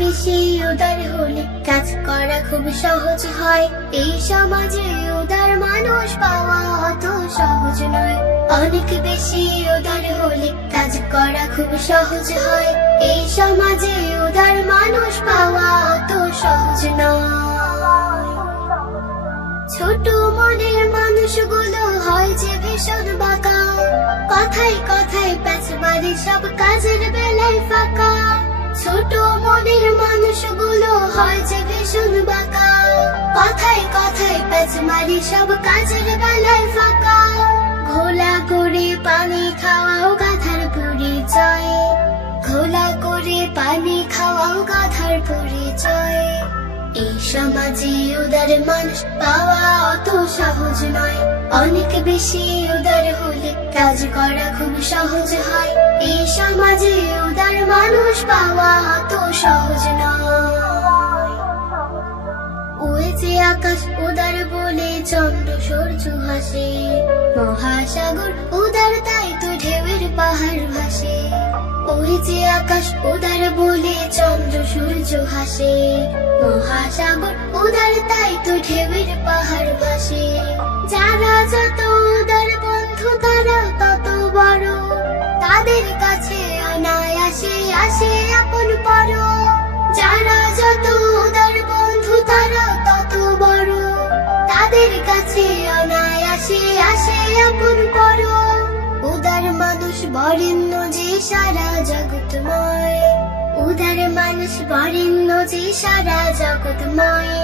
বেশি উদার হলে কাজ করা খুব সহজ হয়। এই সমাজে উদার মানুষ পাওয়া অত সহজ নয়। অনেক বেশি উদার হলে কাজ করা খুব সহজ হয়। এই সমাজে উদার মানুষ পাওয়া অত সহজ নয়। ছোট মনের মানুষগুলো হয় যে ভীষণ বাঁকা, কথায় কথায় প্যাচ মারে সব কাজের বেলায় ফাঁকা। ছোট মনের মানুষগুলো হয় যে ভীষণ বাঁকা, কথায় কথায় প্যাচ মারে সব কাজের বেলায় ফাঁকা। ঘোলা করে পানি খাওয়াও গাধার পরিচয়, ঘোলা করে পানি খাওয়াও গাধার পরিচয়। এই সমাজে উদার মানুষ পাওয়া অত সহজ নয়। অনেক বেশি উদার হলে কাজ করা খুব সহজ হয়। এই সমাজে উদার মানুষ পাওয়া অত সহজ নয়। ওই যে আকাশ উদার বলে চন্দ্র সূর্য হাসে, মহাসাগর উদার তাই তো ঢেউয়ের পাহাড় ভাসে। ওই যে আকাশ উদার বলে চন্দ্র সূর্য হাসে, মহাসাগর উদার তাই তো ঢেউয়ের পাহাড় ভাসে। যারা যত উদার বন্ধু তারা তত বড়, তাদের কাছে অনায়াসে আসে আপন পর। যারা যত উদার বন্ধু তারা তত বড়, তাদের কাছে অনায়াসে আসে আপন পর। উদার মানুষ বরেণ্য যে সারা জগৎময়, উদার মানুষ বরেণ্য যে সারা জগৎময়।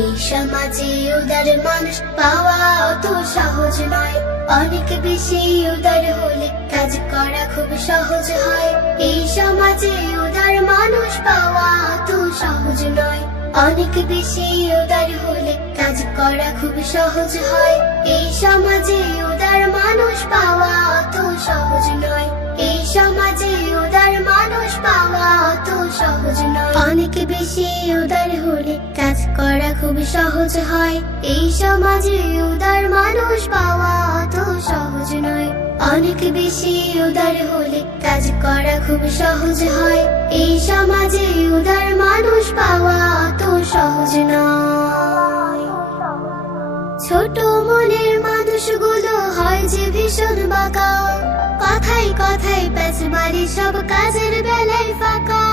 এই সমাজে উদার মানুষ পাওয়া অত সহজ নয়। অনেক বেশি উদার হলে কাজ করা খুব সহজ হয়। এই সমাজে উদার মানুষ পাওয়া অত সহজ নয়। অনেক বেশি উদার হলে কাজ করা খুব সহজ হয়। এই সমাজে উদার মানুষ পাওয়া অত সহজ নয়। এই সমাজে উদার মানুষ পাওয়া অত সহজ নয়। অনেক বেশি উদার হলে কাজ করা খুব সহজ হয়। এই সমাজে উদার মানুষ পাওয়া অত সহজ নয়। অনেক বেশি উদার হলে কাজ করা খুব সহজ হয়। এই সমাজে উদার মানুষ পাওয়া অত সহজ নয়। ছোট মনের মানুষগুলো হয় যে ভীষণ বাঁকা, কথায় কথায় প্যাচ মারে সব কাজের বেলায় ফাঁকা।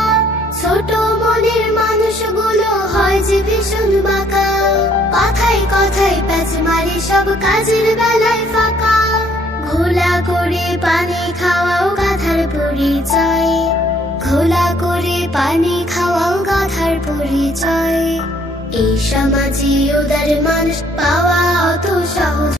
ছোট মনের মানুষগুলো হয় যে ভীষণ বাঁকা, কথায় কথায় প্যাচ মারে সব কাজের বেলায় ফাঁকা। ঘোলা করে পানি খাওয়াও গাধার পরিচয়, ঘোলা করে পানি খাওয়াও গাধার পরিচয়। এই সমাজে উদার মানুষ পাওয়া অত সহজ